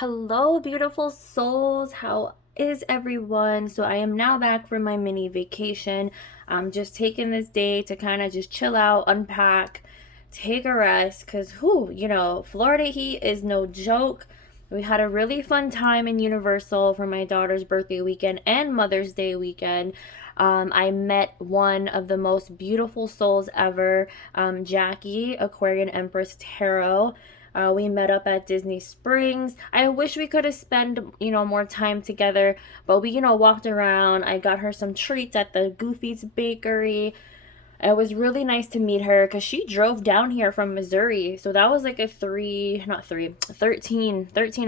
Hello, beautiful souls. How is everyone? So I am now back from my mini vacation. I'm just taking this day to kind of just chill out, unpack, take a rest, because Florida heat is no joke. We had a really fun time in Universal for my daughter's birthday weekend and Mother's Day weekend. I met one of the most beautiful souls ever, Jackie, Aquarian Empress Tarot. We met up at Disney Springs. I wish we could have spent, more time together, but we, walked around. I got her some treats at the Goofy's Bakery. It was really nice to meet her because she drove down here from Missouri. So that was like a 13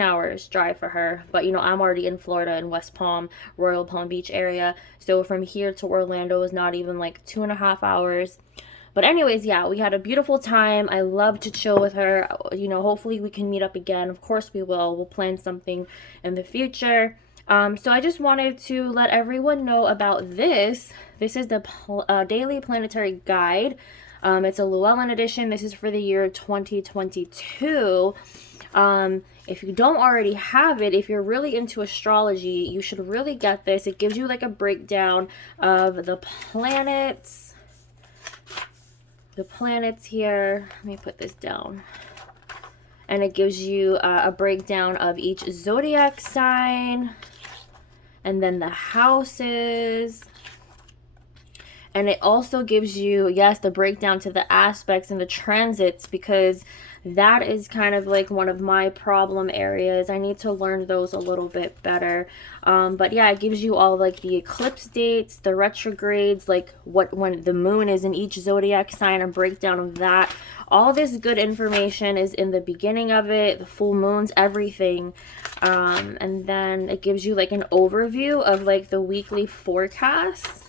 hours drive for her. But, I'm already in Florida in West Palm, Royal Palm Beach area. So from here to Orlando is not even like 2.5 hours. But anyways, yeah, we had a beautiful time. I love to chill with her. Hopefully we can meet up again. Of course we will. We'll plan something in the future. So I just wanted to let everyone know about this. This is the daily planetary guide. It's a Llewellyn edition. This is for the year 2022. If you don't already have it, if you're really into astrology, you should really get this. It gives you like a breakdown of the planets. The planets here. Let me put this down. And it gives you a breakdown of each zodiac sign. And then the houses. And it also gives you, yes, the breakdown to the aspects and the transits, because that is kind of like one of my problem areas. I need to learn those a little bit better. But yeah, it gives you all like the eclipse dates, the retrogrades, like when the moon is in each zodiac sign, a breakdown of that. All this good information is in the beginning of it, the full moons, everything. And then it gives you like an overview of like the weekly forecasts.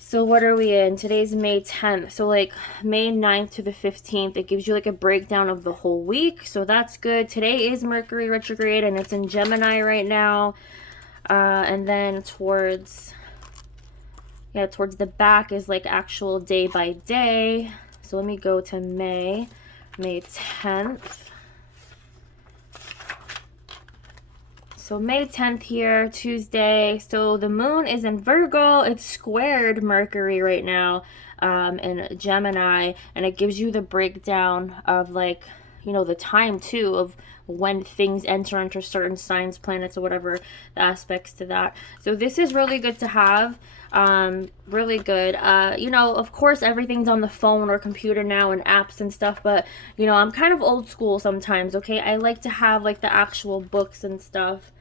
So what are we in? Today's May 10th. So like May 9th to the 15th, it gives you like a breakdown of the whole week. So that's good. Today is Mercury Retrograde and it's in Gemini right now. And then towards the back is like actual day by day. So let me go to May 10th. So May 10th here, Tuesday. So the moon is in Virgo. It's squared Mercury right now in Gemini. And it gives you the breakdown of like, the time too of when things enter into certain signs, planets, or whatever the aspects to that. So this is really good to have. Really good. Of course everything's on the phone or computer now and apps and stuff, but I'm kind of old school sometimes, okay? I like to have like the actual books and stuff.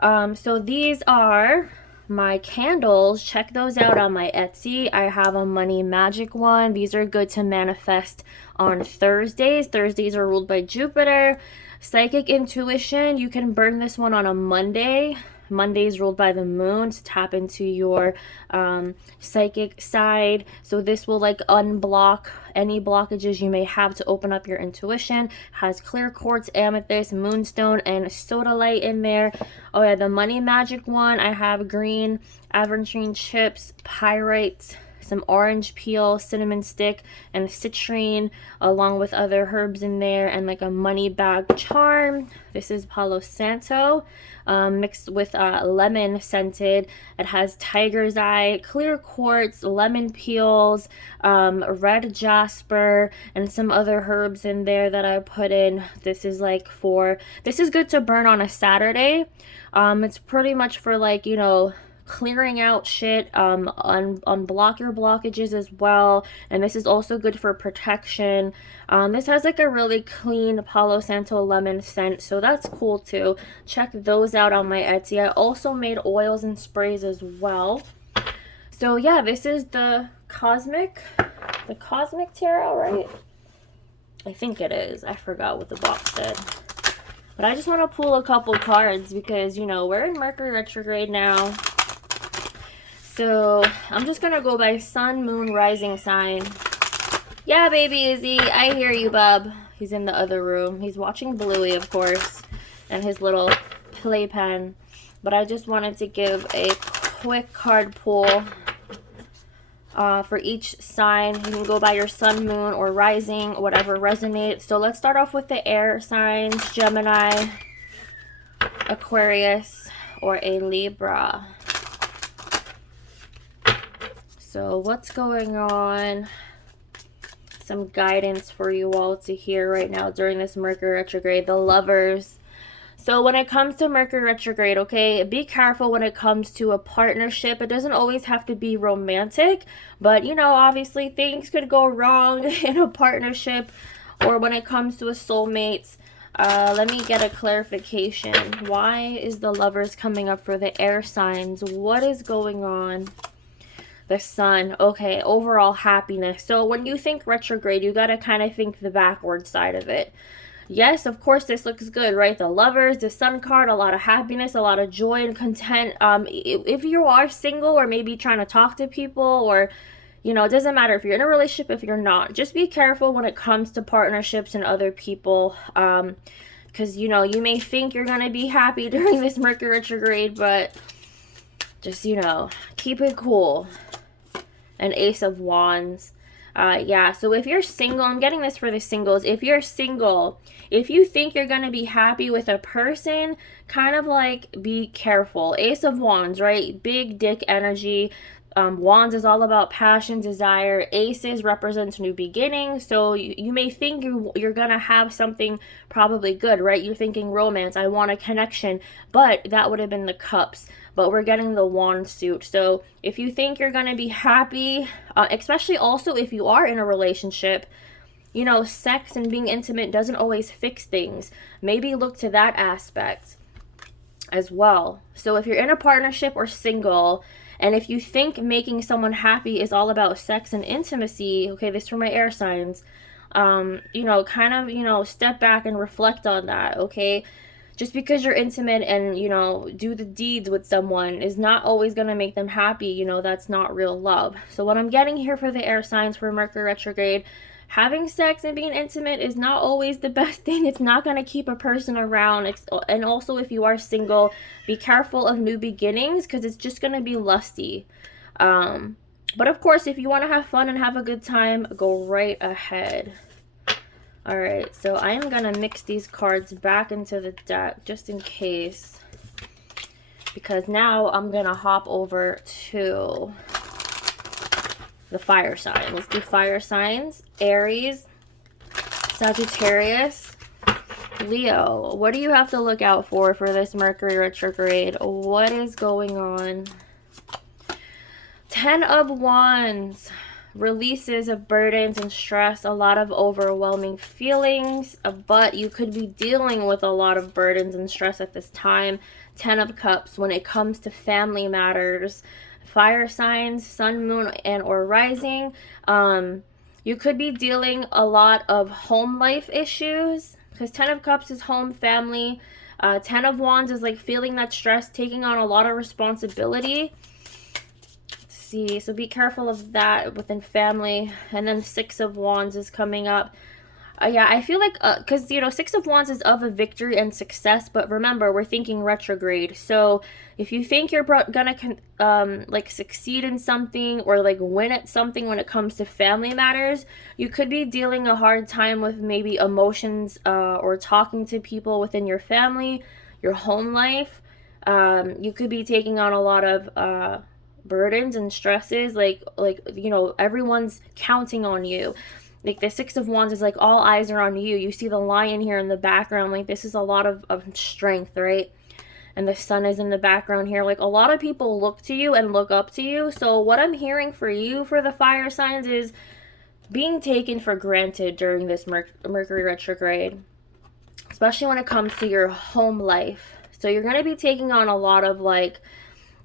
So these are my candles. Check those out on my Etsy. I have a money magic one. These are good to manifest on Thursdays. Thursdays are ruled by Jupiter. Psychic intuition, you can burn this one on a Monday. Monday's ruled by the moon to tap into your psychic side. So this will like unblock any blockages you may have to open up your intuition. Has clear quartz, amethyst, moonstone, and sodalite in there. Oh yeah, the money magic one, I have green aventurine chips, pyrite, some orange peel, cinnamon stick, and citrine, along with other herbs in there, and like a money bag charm. This is Palo Santo, mixed with lemon scented. It has tiger's eye, clear quartz, lemon peels, red jasper, and some other herbs in there that I put in. This is good to burn on a Saturday. It's pretty much for like, clearing out shit, unblock your blockages as well. And this is also good for protection. This has like a really clean Palo Santo lemon scent, so that's cool too. Check those out on my Etsy. I also made oils and sprays as well. So yeah, this is the cosmic tarot, right? I think it is. I forgot what the box said. But I just want to pull a couple cards because, we're in Mercury retrograde now. So I'm just going to go by sun, moon, rising sign. Yeah, baby Izzy, I hear you, bub. He's in the other room. He's watching Bluey, of course, and his little playpen. But I just wanted to give a quick card pull. for each sign. You can go by your sun, moon, or rising, whatever resonates. So let's start off with the air signs: Gemini, Aquarius, or a Libra. So what's going on? Some guidance for you all to hear right now during this Mercury retrograde. The Lovers. So when it comes to Mercury retrograde, okay, be careful when it comes to a partnership. It doesn't always have to be romantic, but you know, obviously things could go wrong in a partnership or when it comes to a soulmate. Let me get a clarification. Why is the Lovers coming up for the air signs? What is going on? The Sun. Okay, overall happiness. So when you think retrograde, you got to kind of think the backward side of it. Yes, of course, this looks good, right? The Lovers, the Sun card, a lot of happiness, a lot of joy and content. If you are single or maybe trying to talk to people, or, you know, it doesn't matter if you're in a relationship, if you're not. Just be careful when it comes to partnerships and other people. Because, you know, you may think you're going to be happy during this Mercury retrograde, but just, you know, keep it cool. An Ace of Wands. Yeah, so if you're single, I'm getting this for the singles. If you're single, if you think you're going to be happy with a person, kind of like be careful. Ace of Wands, right? Big dick energy. Wands is all about passion, desire. Aces represents new beginnings. So you may think you're going to have something probably good, right? You're thinking romance. I want a connection. But that would have been the Cups. But we're getting the Wand suit. So if you think you're going to be happy, especially also if you are in a relationship, you know, sex and being intimate doesn't always fix things. Maybe look to that aspect as well. So if you're in a partnership or single, and if you think making someone happy is all about sex and intimacy, okay, this is for my air signs, you know, kind of, you know, step back and reflect on that, okay? Just because you're intimate and, you know, do the deeds with someone is not always going to make them happy. You know, that's not real love. So what I'm getting here for the air signs for Mercury retrograde, having sex and being intimate is not always the best thing. It's not going to keep a person around. And also, if you are single, be careful of new beginnings because it's just going to be lusty. But of course, if you want to have fun and have a good time, go right ahead. All right, so I am going to mix these cards back into the deck just in case. Because now I'm going to hop over to the fire sign. Let's do fire signs. Aries, Sagittarius, Leo. What do you have to look out for this Mercury retrograde? What is going on? 10 of Wands. Releases of burdens and stress, a lot of overwhelming feelings, but you could be dealing with a lot of burdens and stress at this time. 10 of Cups when it comes to family matters. Fire signs, sun, moon, and or rising. You could be dealing a lot of home life issues because 10 of Cups is home, family. 10 of Wands is like feeling that stress, taking on a lot of responsibility. See, so be careful of that within family. And then 6 of Wands is coming up. Yeah, I feel like because you know, 6 of Wands is of a victory and success, but remember, we're thinking retrograde. So if you think you're gonna like succeed in something or like win at something when it comes to family matters, you could be dealing a hard time with maybe emotions or talking to people within your family, your home life. You could be taking on a lot of burdens and stresses, like you know, everyone's counting on you. Like the 6 of Wands is like all eyes are on you. You see the lion here in the background. Like this is a lot of strength, right? And the sun is in the background here. Like a lot of people look to you and look up to you. So what I'm hearing for you for the fire signs is being taken for granted during this Mercury retrograde, especially when it comes to your home life. So you're going to be taking on a lot of like,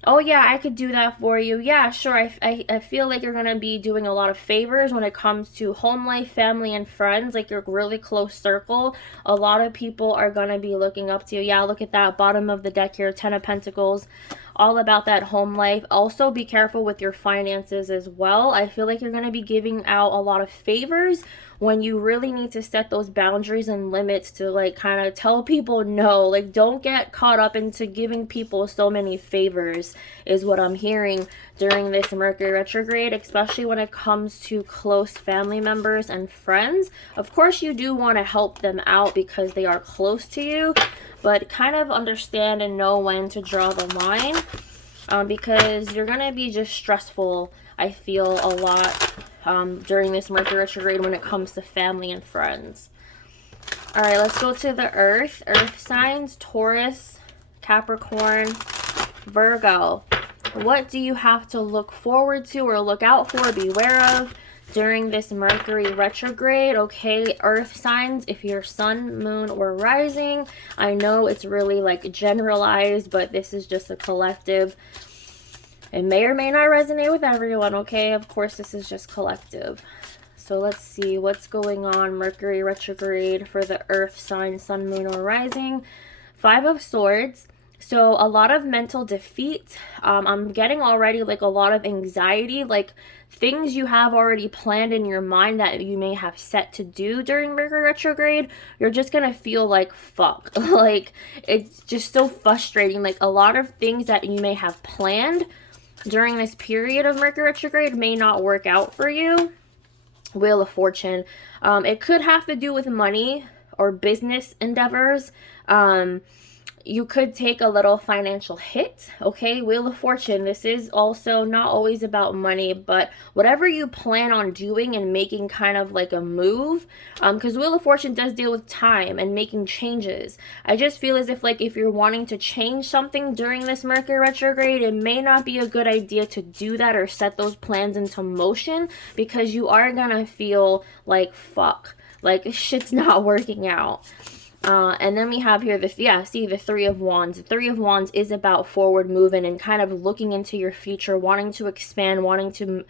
oh yeah, I could do that for you. Yeah, sure. I feel like you're going to be doing a lot of favors when it comes to home life, family, and friends, like your really close circle. A lot of people are going to be looking up to you. Yeah, look at that bottom of the deck here, 10 of Pentacles, all about that home life. Also be careful with your finances as well. I feel like you're going to be giving out a lot of favors when you really need to set those boundaries and limits to like kind of tell people no. Like, don't get caught up into giving people so many favors, is what I'm hearing during this Mercury retrograde, especially when it comes to close family members and friends. Of course, you do want to help them out because they are close to you, but kind of understand and know when to draw the line, because you're going to be just stressful, I feel, a lot during this Mercury retrograde when it comes to family and friends. All right, let's go to the Earth signs: Taurus, Capricorn, Virgo. What do you have to look forward to or look out for, beware of during this Mercury retrograde? Okay, Earth signs, if you're sun, moon, or rising, I know it's really like generalized, but this is just a collective. It may or may not resonate with everyone, okay? Of course, this is just collective. So let's see what's going on Mercury retrograde for the Earth sign, sun, moon, or rising. 5 of Swords. So a lot of mental defeat. I'm getting already like a lot of anxiety, like things you have already planned in your mind that you may have set to do during Mercury retrograde. You're just going to feel like fuck. Like, it's just so frustrating. Like, a lot of things that you may have planned during this period of Mercury retrograde may not work out for you. Wheel of Fortune. It could have to do with money or business endeavors. You could take a little financial hit, okay? Wheel of Fortune, this is also not always about money, but whatever you plan on doing and making kind of like a move, because Wheel of Fortune does deal with time and making changes. I just feel as if like if you're wanting to change something during this Mercury retrograde, it may not be a good idea to do that or set those plans into motion, because you are gonna feel like fuck, like shit's not working out. And then we have here the 3 of Wands. The 3 of Wands is about forward moving and kind of looking into your future, wanting to expand, wanting to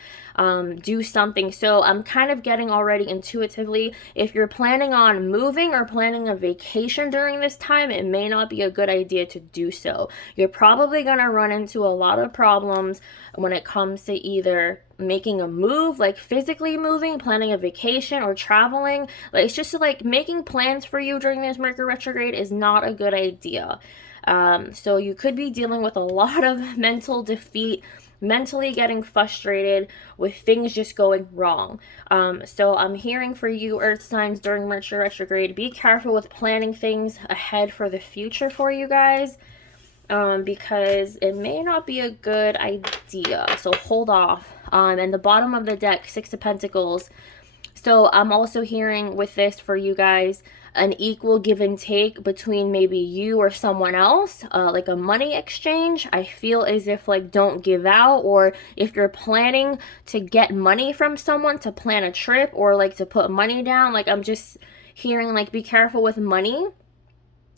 do something. So I'm kind of getting already intuitively, if you're planning on moving or planning a vacation during this time, it may not be a good idea to do so. You're probably going to run into a lot of problems when it comes to either making a move, like physically moving, planning a vacation, or traveling. Like, it's just like making plans for you during this Mercury retrograde is not a good idea. So you could be dealing with a lot of mental defeat, mentally getting frustrated with things just going wrong. So I'm hearing for you, Earth signs, during Mercury retrograde, be careful with planning things ahead for the future for you guys. Because it may not be a good idea. So hold off. And the bottom of the deck, 6 of Pentacles. So I'm also hearing with this for you guys, an equal give and take between maybe you or someone else, like a money exchange. I feel as if like don't give out, or if you're planning to get money from someone to plan a trip or like to put money down, like I'm just hearing like be careful with money.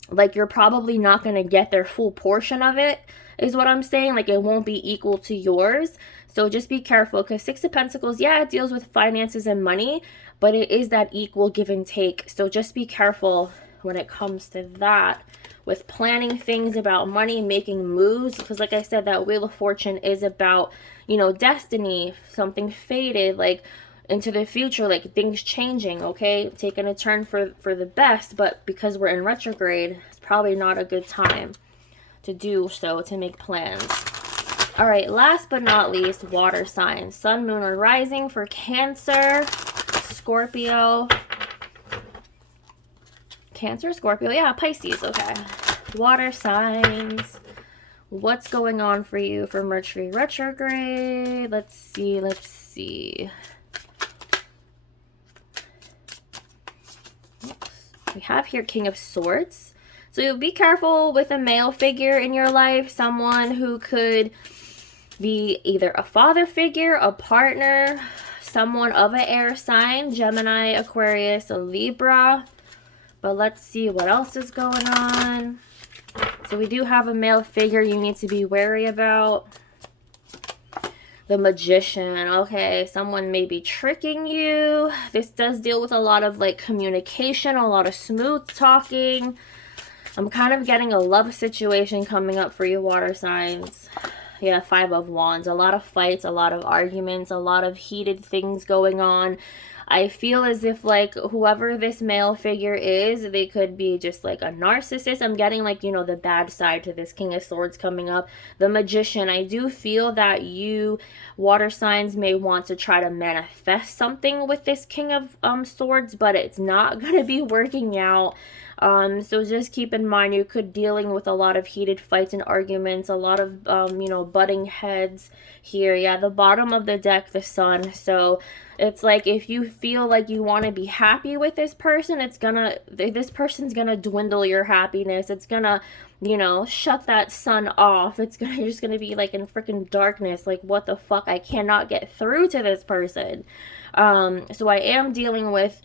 Like, you're probably not going to get their full portion of it, is what I'm saying. Like, it won't be equal to yours. So just be careful, because 6 of Pentacles, yeah, it deals with finances and money, but it is that equal give and take. So just be careful when it comes to that, with planning things about money, making moves, because like I said, that Wheel of Fortune is about, you know, destiny, something fated, like into the future, like things changing, okay, taking a turn for the best. But because we're in retrograde, it's probably not a good time to do so, to make plans. All right, last but not least, water signs, sun, moon, or rising for Cancer, Scorpio, Scorpio, yeah, Pisces. Okay, water signs, what's going on for you for Mercury retrograde? Let's see. We have here King of Swords. So be careful with a male figure in your life, someone who could be either a father figure, a partner, someone of an air sign, Gemini, Aquarius, or Libra. But let's see what else is going on. So we do have a male figure you need to be wary about. The Magician. Okay, someone may be tricking you. This does deal with a lot of like communication, a lot of smooth talking. I'm kind of getting a love situation coming up for you, water signs. Yeah, 5 of Wands. A lot of fights, a lot of arguments, a lot of heated things going on. I feel as if like whoever this male figure is, they could be just like a narcissist. I'm getting like, you know, the bad side to this King of Swords coming up. The Magician. I do feel that you water signs may want to try to manifest something with this King of Swords, but it's not going to be working out. So just keep in mind you could dealing with a lot of heated fights and arguments, a lot of you know, butting heads here. Yeah, the bottom of the deck, the Sun. So it's like if you feel like you want to be happy with this person, this person's gonna dwindle your happiness. It's gonna, you know, shut that sun off. You're just gonna be like in freaking darkness. Like, what the fuck? I cannot get through to this person. So I am dealing with,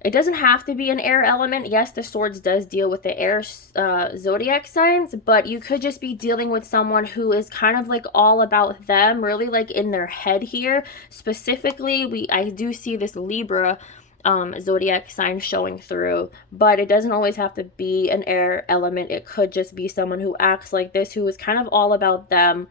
it doesn't have to be an air element. Yes, the swords does deal with the air zodiac signs, but you could just be dealing with someone who is kind of like all about them, really like in their head here. Specifically, I do see this Libra zodiac sign showing through, but it doesn't always have to be an air element. It could just be someone who acts like this, who is kind of all about them,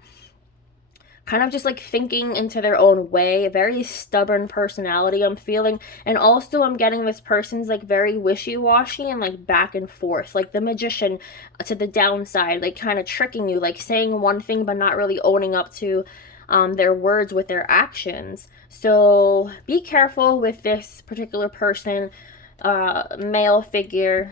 kind of just like thinking into their own way, a very stubborn personality I'm feeling. And also I'm getting this person's like very wishy-washy and like back and forth, like the Magician to the downside, like kind of tricking you, like saying one thing but not really owning up to their words with their actions. So be careful with this particular person, male figure,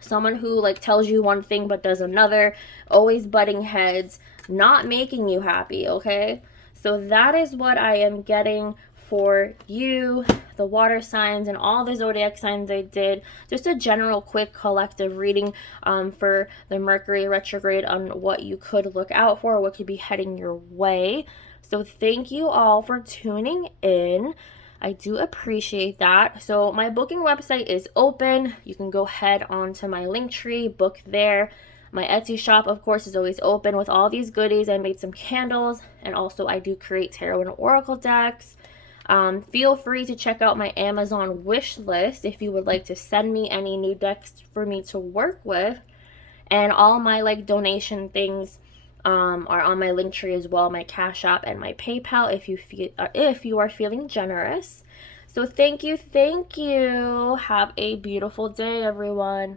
someone who like tells you one thing but does another, always butting heads, not making you happy. Okay, so that is what I am getting for you, the water signs and all the zodiac signs I did. Just a general quick collective reading for the Mercury retrograde on what you could look out for, what could be heading your way. So thank you all for tuning in. I do appreciate that. So my booking website is open. You can go head on to my Linktree, book there. My Etsy shop, of course, is always open with all these goodies. I made some candles, and also I do create tarot and oracle decks. Feel free to check out my Amazon wish list if you would like to send me any new decks for me to work with. And all my like donation things are on my Linktree as well, my Cash App and my PayPal if you are feeling generous. So thank you. Have a beautiful day, everyone.